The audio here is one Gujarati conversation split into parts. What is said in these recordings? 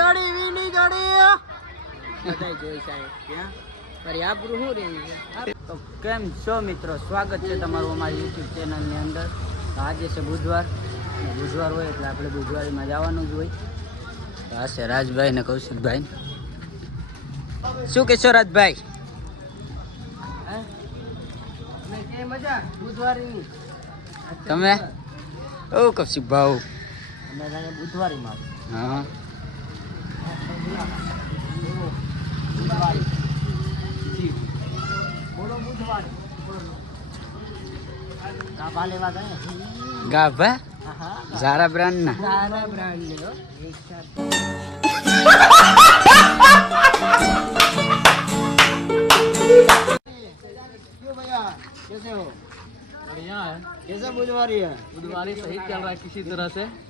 જોડી વીની જોડી બધાય જોઈ સાહેબ આબરૂ શું રહી તો કેમ છો મિત્રો? સ્વાગત છે તમારું અમારી યુટ્યુબ ચેનલની અંદર. આજે છે બુધવાર. બુધવાર હોય એટલે આપણે બુધવારીમાં જવાનું જ હોય. તો છે રાજભાઈ ને કૌશિકભાઈ. શું કહેશો રાજભાઈ? તમે ઓ કૌશિક ભાવ બુધવારીમાં હા. जारा ब्रांड ना। कैसे हो? बढ़िया है। कैसे बुधवारी है? बुधवारी सही चल रहा है किसी तरह से।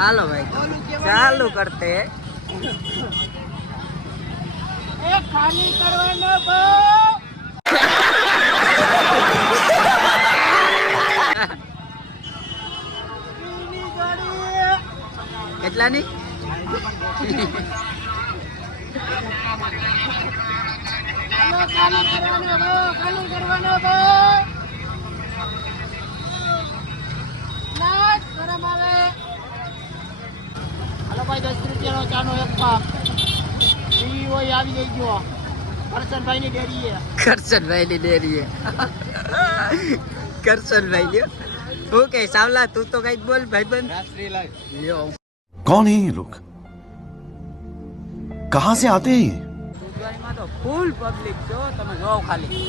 હાલો ભાઈ. ચાલુ કરતે. ખાલી કરવાનો કેટલાની? ખાલી કરવાનો નાચ આવે. હાલો ભાઈ દસ રૂપિયાનો ચાનો એક પાક ઈ હોય આવી જઈ ગયો કરશનભાઈ ની ડેરીએ કરશનભાઈ ની ડેરીએ કરશનભાઈ લ્યો હું કે સાવલા તું તો કઈક બોલ ભાઈબંધ લ્યો कौन है ये लोग कहां से आते हैं ये? બુધવારીમાં તો ફૂલ પબ્લિક છો તમે જોવો ખાલી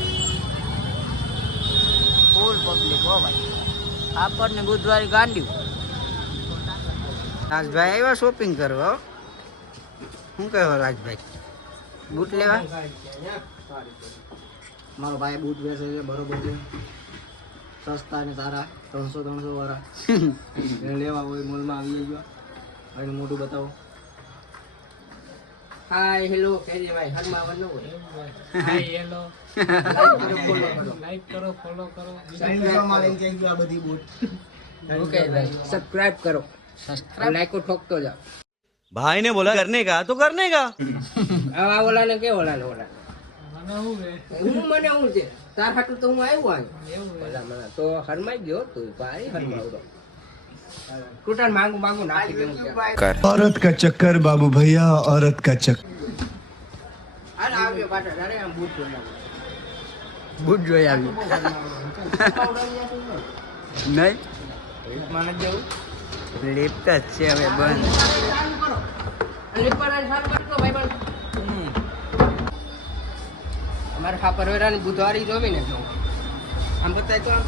ફૂલ પબ્લિક હો ભાઈ આપણને બુધવારી ગાંડ્યું રાજભાઈ આવ્યા શોપિંગ કરવા હો. શું કહેવા રાજભાઈ? બૂટ લેવા? મારો ભાઈ બૂટ વેચે છે બરોબર છે. સસ્તા ને સારા ત્રણસો ત્રણસો વાળા. લેવા હોય મોલમાં આવી ગયો એને મોટું બતાવો. હાય હેલો કહેજે ભાઈ હરમાવન ન હોય. હેલો લાઈક કરો ફોલો કરો. ઓકે ભાઈ સબસ્ક્રાઇબ કરો. લાઈકો ઠોકતો જાઓ भाई ने बोला करने का तो करने का આ ઓલાને કે ઓલાને ઓલા મને શું રે હું મને હું છે તાર હાટું તો હું આવ્યો અહીં એવું રે ભલા મને તો હરમાઈ ગયો તું ભાઈ હરમાવડો ટૂટન માંગુ માંગુ નાખી દઉં ત્યાં औरत का चक्कर बाबू भैया औरत का चक्कर હાલ આવ્યો પાછળ અરે આમ બૂટ જોઈ બૂટ જોઈ આવ્યું નહીં મને જવું લિફ્ટ જ છે હવે બંધ અમારે ખાપર વેરાની બુધવારી જોવી ને આમ બતાય તો આમ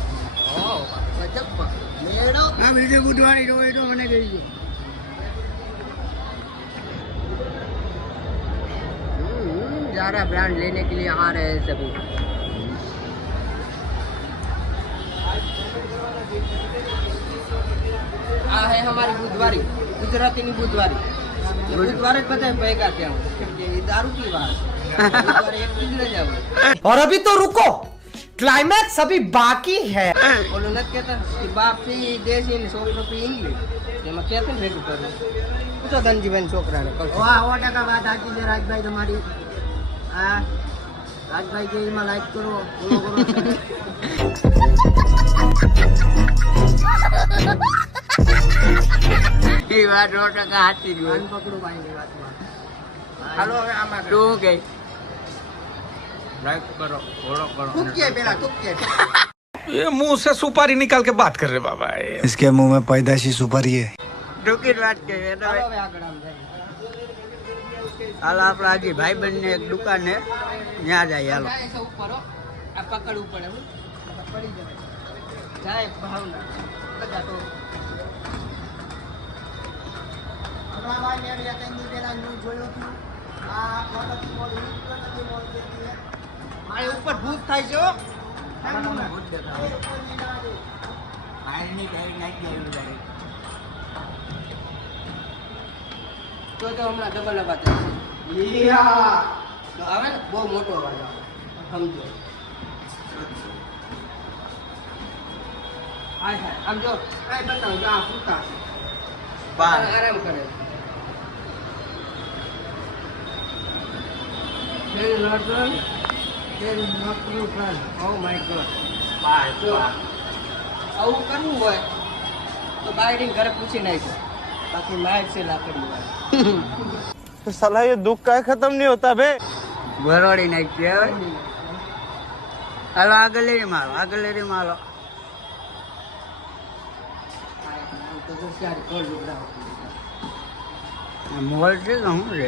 ઓહ, ગજબ પકડ્યો. મેળો આ બીજે બુધવારી જોવે તો મને કહી દે जारा ब्रांड लेने के लिए आ रहे हैं सभी આ હે હમારી બુધવારી ગુજરાતીની બુધવારી બુધવારે જ બધા ભેગા ત્યાં કેમ કે એ દારૂ પીવા બુધવારે એક જ ન જાવ और अभी तो रुको क्लाइमैक्स अभी बाकी है ઓલું નથી કહેતા કે બાપ છે ઈ દેશી ને સોળ રૂપિયા ઇંગ્લિશ એમાં ક્યાં ને ભેગું કરવું પૂછો ધનજીભાઈ છોકરાને કહું વાહ સો ટકા વાત સાચી છે રાજભાઈ તમારી હા રાજભાઈ કે એમાં લાઈક કરો ફોલો કરો એ વાત સો ટકા સાચી જ હોય કાન પકડો ભાઈની વાતમાં હાલો હવે આમાં તું કે लाइक करो फॉलो करो તું કે પેલા તું કે ये मुंह से सुपारी निकाल के बात कर रहे बाबा ये। इसके मुंह में पैदाशी सुपारी है ટૂંકી જ વાત કરી એ તો હાલો હવે આગળ આમ જાય હાલો આપણે આજે ભાઈ ને એક દુકાને ત્યાં જાય હાલો જાય છે ઉપર હો. આ પકડવું પડે હું પડી જાય જાય ભાવના બધા તો હમણાં મેં બે ત્રણ દી પહેલાં ન્યૂઝ જોયું હતું. આ ઉપર ભૂત થાય છે. તો. તો હમણાં ડબલ અવાજ થશે તો આવે ને? બહુ મોટો અવાજ આવે. સમજો. હાય હાય આમ જો. કાંઈ બતાવો આ છે. આરામ કરે Then London, then Macron. Oh my God. આવું કરવું હોય તો બાયડી ઘરે પૂછી નાખે બાકી માય છે લાકડી સલાહ એ દુઃખ કઈ ખતમ નહીં હોતા ભે ભરોડી નાખજે હાલો આગળ લેરી મારો આગળ લેરી મારો. મોલ છે કે શું છે?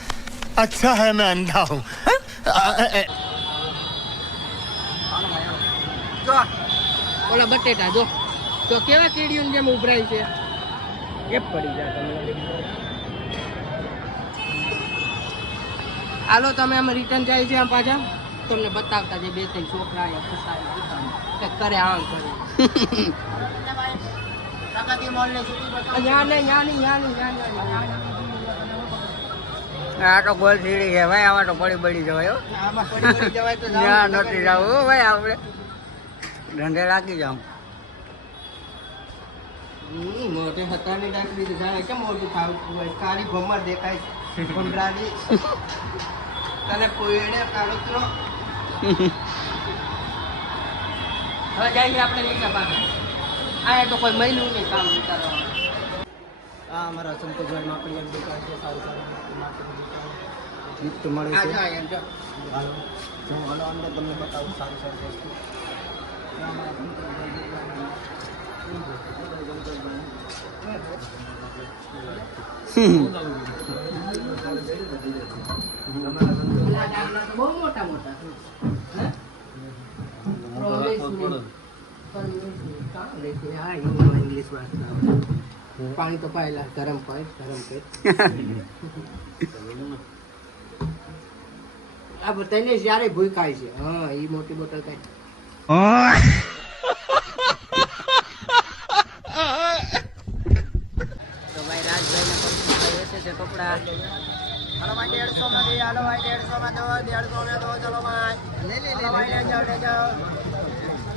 अच्छा है मैं अंधा हूँ જો ઓલા બટેટા જો તો કેવા કીડીઓની જેમ ઉભરાય છે એ પડી જાય તમને હાલો તમે આમ રિટર્ન જાય છે આમ પાછા તમને બતાવતા જે બે ત્રણ છોકરા અહીંયા ફસાયા હતા કે કરે આમ કરે પ્રગતિ મોલ ને સુધી બતાવો આ તો ગોલ સીડી છે. ભાઈ આમાં તો પડી પડી જવાય. ત્યાં નથી જવું હો ભાઈ આપણે ધંધે રાખી જાઉં. હમ, મોઢે હતાની ડાકરી તો જાણે કેમ મોઢું ખાવું કાળી ભમર દેખાય ભમરાની. તને કોયડે કાળોતરો હવે જઈએ આપણે નીચે પાછા. આ તો કોઈ મહિનું નહીં કામ ઉતારવાનું આ અમારા સંતોષભાઈ માપણી દુકાન છે સારું સારું ગિફ્ટ મળે આ છે જો અહીંયા જો હાલો જો હાલો અંદર તમને બતાવું સારું સારું વસ્તુ આ અમારા સંતોષભાઈ દુકાન. પેલા ડાગલા તો બહુ મોટા મોટા હે? પરમેશ્વરી. પરમેશ્વરી. કાં લે છે? હા, એવું ઇંગ્લિશ વાંચતા આવડે. પાણી તો પાયેલા ગરમ પાય ગરમ પાય આ બધાને જ્યારે ભૂઈ ખાય છે. હા એ મોટી બોટલ કાઢ તો ભાઈ રાજભાઈને વેચે છે કપડા? હાલો ભાઈ દેડસો માં દે હાલો ભાઈ દેડસો માં દો દેડસો માં દો ચલો ભાઈ. લે લે લે ભાઈ લે જાઓ લે. જાઓ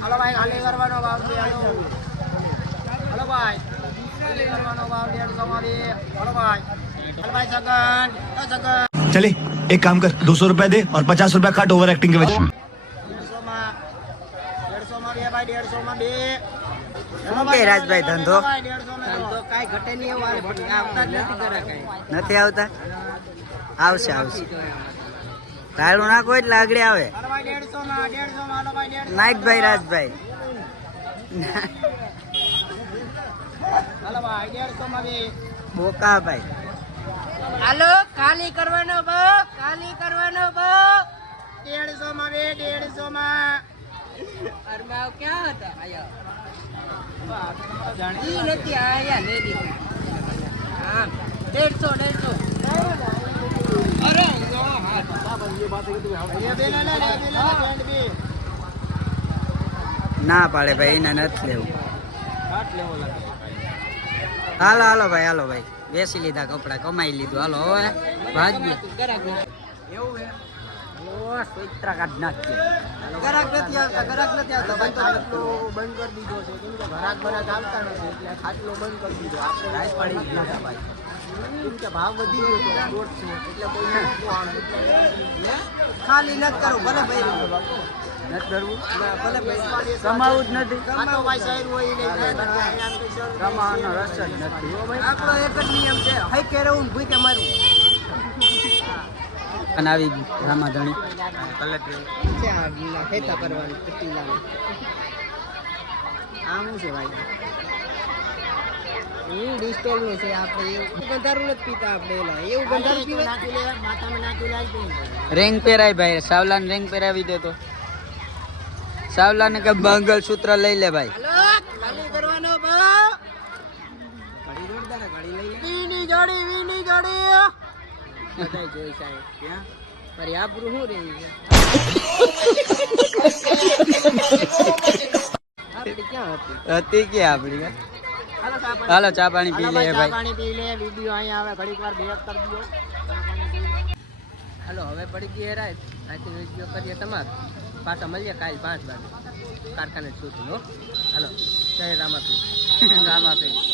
હાલો ભાઈ ખાલી કરવાનો ભાવ છે હાલો. હાલો ભાઈ. ખાલી કરવાનો ભાવ દેડસો માં દે હાલો ભાઈ હાલો ભાઈ સગન ઓ સગન चले एक काम कर दो सौ रुपया दे और पचास रुपया काट ओवर एक्टिंग के वजह દેડસો માં દેડસો માં બે ભાઈ દેડસો માં બે શું કે રાજભાઈ ધંધો તો કાંઈ ઘટે નહીં એવું હાલે પણ આવતા જ નથી ઘરે કાંઈ નથી આવતા આવશે આવશે તાળું નાખો એટલે આગળ આવે નાયકભાઈ રાજભાઈ બોકાભાઈ હાલો ખાલી કરવાનો બો ખાલી કરવાનો બો દેડસો માં બે દેડસો માં અરમાવ ક્યાં હતા? આયા. ઈ નથી આયા લેડી હા દેડસો દેડસો અરે ના પાડે ભાઈ એને નથી લેવું. હાલો હાલો ભાઈ હાલો ભાઈ. બેસી લીધા કપડા કમાઈ લીધું. હાલો હવે કે ભાવ વધી ગયો દોઢસો. એટલે ખાલી નથી કરો ભલે ભાઈ નથી કમાવું જ નથી. આમ કમાવાનો રસ જ આપણો એક જ નિયમ છે. હઈ કે રહું ભૂઈ કે મારું. અને આવી ગઈ રામાધણી ખેતા કરવાની પીલાની છે ભાઈ? એ ડિસ્ટોલનું છે આપણે ગંધારું નથી પીતા આપણે એવું ગંધારું પીવે? રેંગ પહેરાય ભાઈ સાવલાને રેંગ પહેરાવી દે તો સાવલાને કે મંગલ સૂત્ર લઈ લે ભાઈ. હતી? કે આપણી કાં? હાલો ચા પાણી. પી લે. ચા ભાઈ. પાણી પી લે. વીડિયો અહીંયા આવે ઘડીક વાર બેક કરી દો હાલો હવે પડી ગઈ રાત. આથી વીડિયો કરીએ તમારે? પાછા મળીએ કાલ પાંચ વાગે. કારખાને હો. હાલો. જય રામાપીર. રામાપીર.